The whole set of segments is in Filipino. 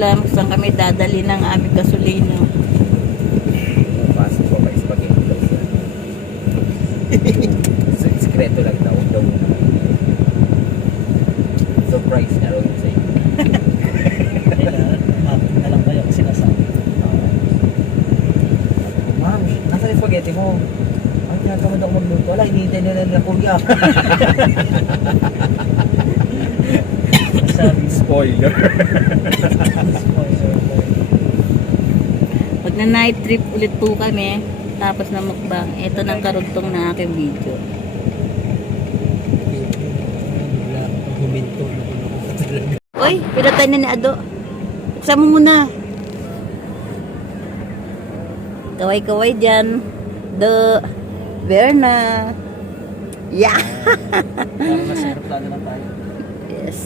lang saan kami dadali ng aming gasolina. Pasok ko may spaghetti daw siya. Sikreto lang daw. Surprise na rin sa inyo. Na lang kayo kasi nasabi. Ma'am, nasa yung spaghetti mo? Ay, tinatamad ako magluto. Wala, hinihintay nila nila kuya. Sabi, Spoiler. spoiler. Pag na night trip ulit po kami, tapos na mukbang, ito ng karugtong na aking video. Wala akong huminto na kung ako talaga. Uy, pinatay na ni Ado. Buksan mo muna. Kaway-kaway dyan. Berna. Yeah! Parang nasa aeroplano na tayo. Yes.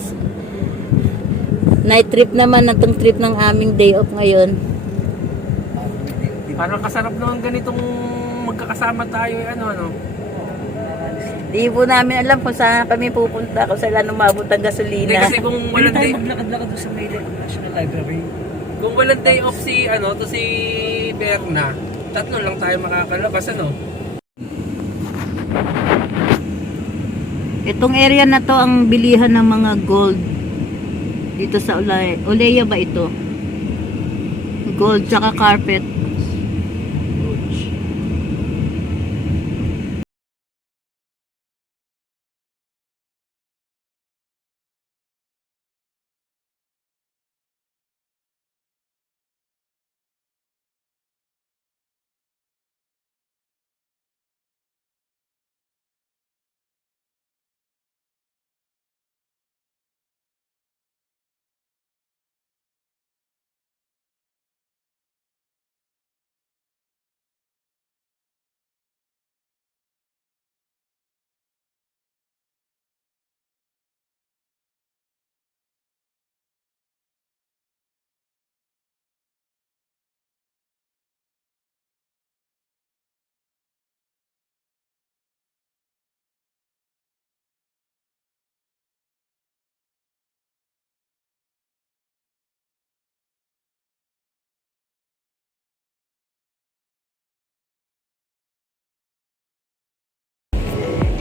Night trip naman itong trip ng aming day off ngayon. Parang kasarap naman ganitong magkakasama tayo ano. Di po namin alam kung saan kami pupunta, kung saan umabot ang Hindi gasolina. kasi kung Pwede walang tayo day, maglakad-lakad doon sa National Library. kung walang day off si Berna, tatlo lang tayo makakalabas Itong area na to ang bilihan ng mga gold dito sa Oleya ba ito? Gold tsaka carpet.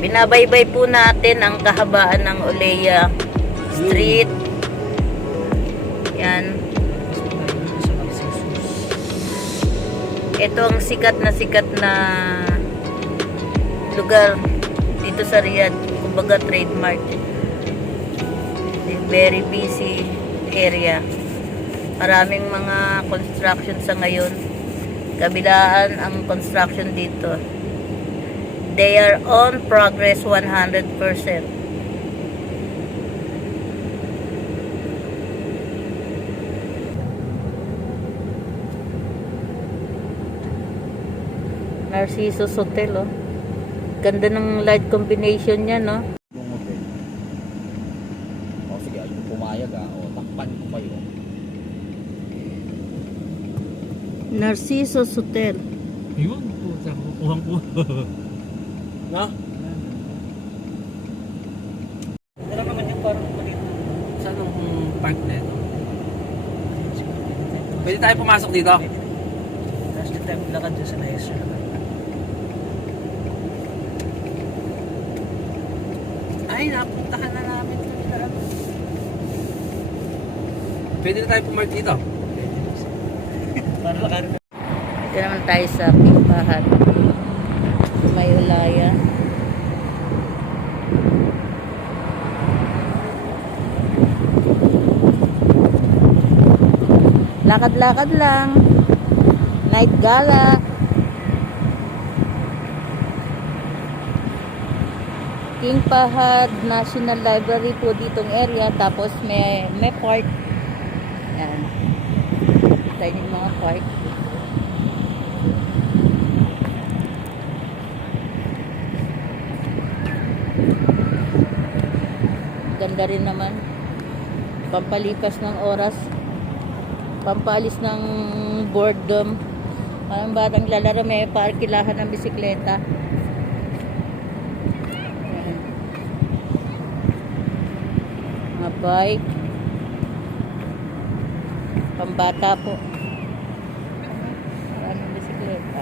Binabaybay po natin ang kahabaan ng Oleya Street. Yan. Ito ang sikat na lugar dito sa Riyadh. Kumbaga trademark. Very busy area. Maraming mga construction sa ngayon. Kabilaan ang construction dito. They are on progress 100%. Narcissus Hotel, oh. Ganda ng light combination niya, no? Yung hotel. O sige, ayun pumayag o takpan ko kayo. Narcissus Hotel. Yun, puta ko. Kuhang ko. No? Ano naman yung parang maliit na Saan ang park na ito? Pwede tayo pumasok dito? tapos din tayo maglakad dyan sa National Library. Ay, napuntahan na namin ito. Pwede na tayo pumark dito? Para lakad. Ito naman tayo sa Pink Pahat. May Olaya. Lakad-lakad lang. Night gala. King Fahad National Library po ditong area. Tapos may park. Yan. Tayo yung mga park. Ganda rin naman. Pampalipas ng oras. Pampalis ng boredom. Parang batang lalaro, may paarkilahan ng bisikleta. Ayan. Mga bike. Pambata po. Maraming bisikleta.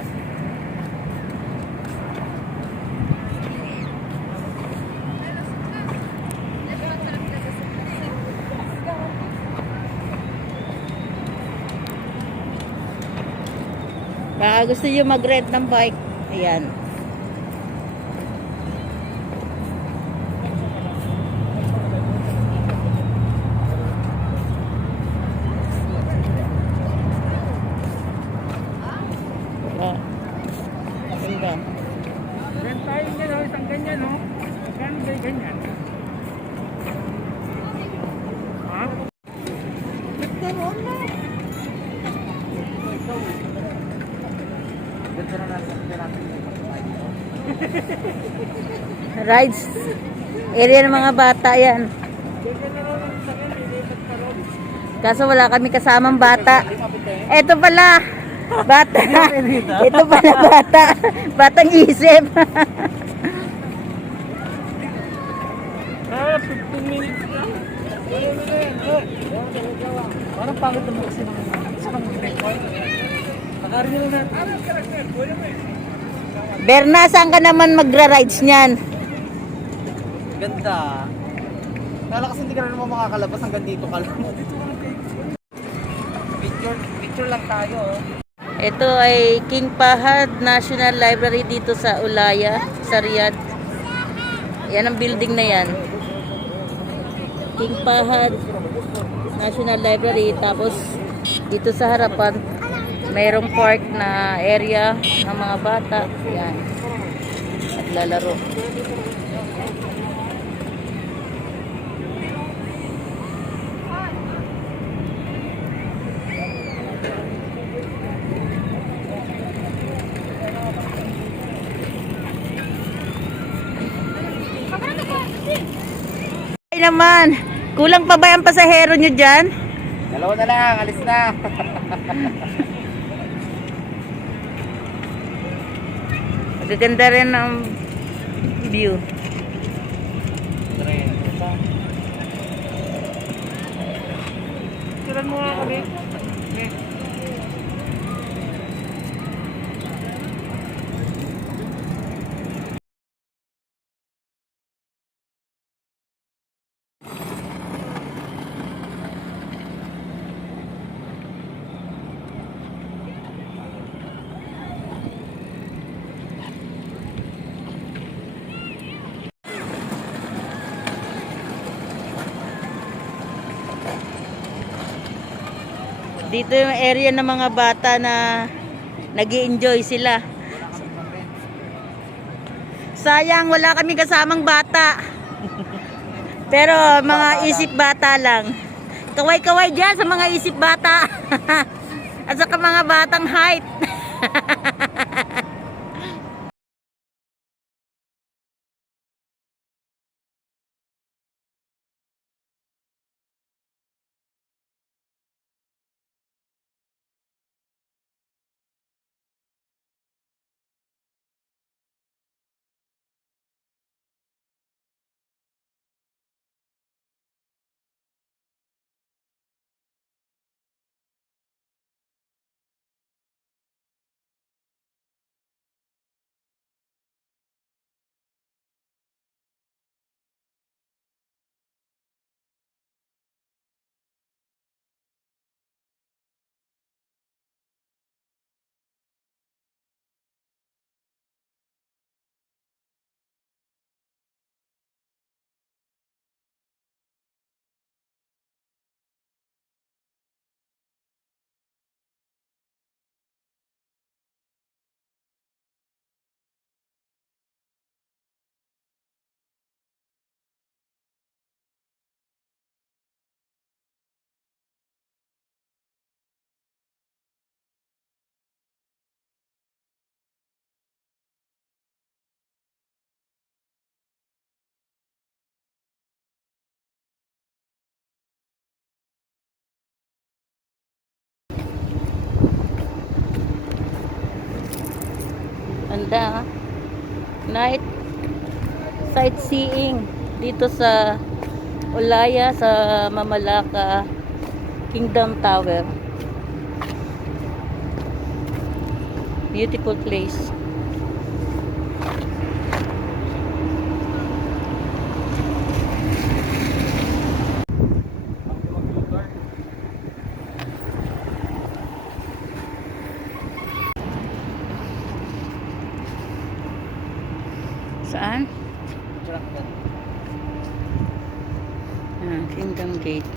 Baka gusto nyo mag-rent ng bike. Ayan. Ah. Ganda. Rent tayo niya, no? Isang ganyan, no? Magkano ba yung ganyan? Ha? Rides. Area ng mga bata yan. Kaso wala kami kasamang bata. Eto pala. Bata. Ito pala bata. Batang isip. Ah, 15 minutes lang. Parang pangit naman kasi ng record. Nakarin nyo na. Berna, saan ka naman magra-rides niyan? Ganda. Kala kasi hindi ka na naman makakalabas hanggang dito ka lang. Picture lang tayo. Ito ay King Fahad National Library dito sa Ulaya, sa Riyadh. Yan ang building na yan. King Fahad National Library. Tapos dito sa harapan mayroong park na area ng mga bata. Yan. At lalaro. Ay naman, kulang pa ba yung pasahero nyo dyan? Dalawa na lang, alis na. Magaganda rin ang view. Tiran mo nga kami. Dito yung area ng mga bata na nag-i-enjoy sila. Sayang, wala kami kasamang bata. Pero mga isip bata lang. Kaway-kaway dyan sa mga isip bata. At saka mga batang height. Ganda. Night sightseeing dito sa Ulaya sa Mamalaka Kingdom Tower. Beautiful place. Saan? Kingdom Gate.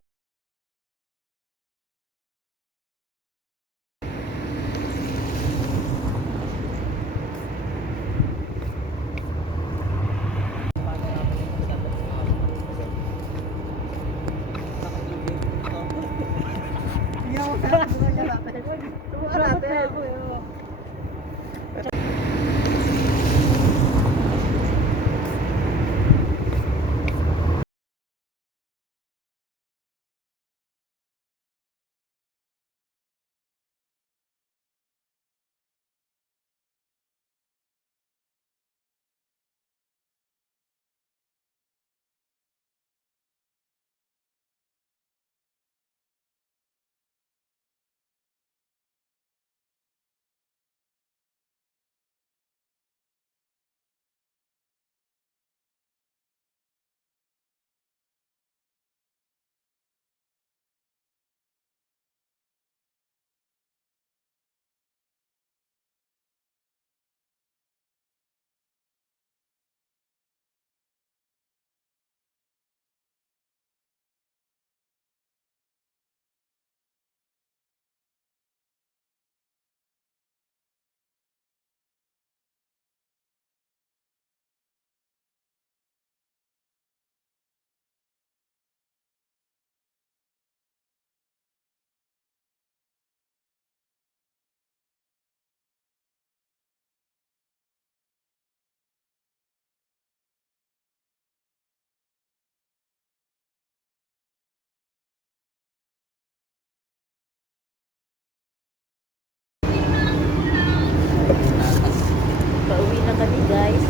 Pauwi na kami guys.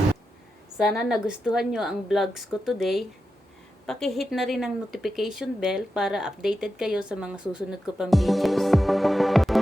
Sana nagustuhan nyo ang vlogs ko today. Pakihit na rin ang notification bell para updated kayo sa mga susunod ko pang videos.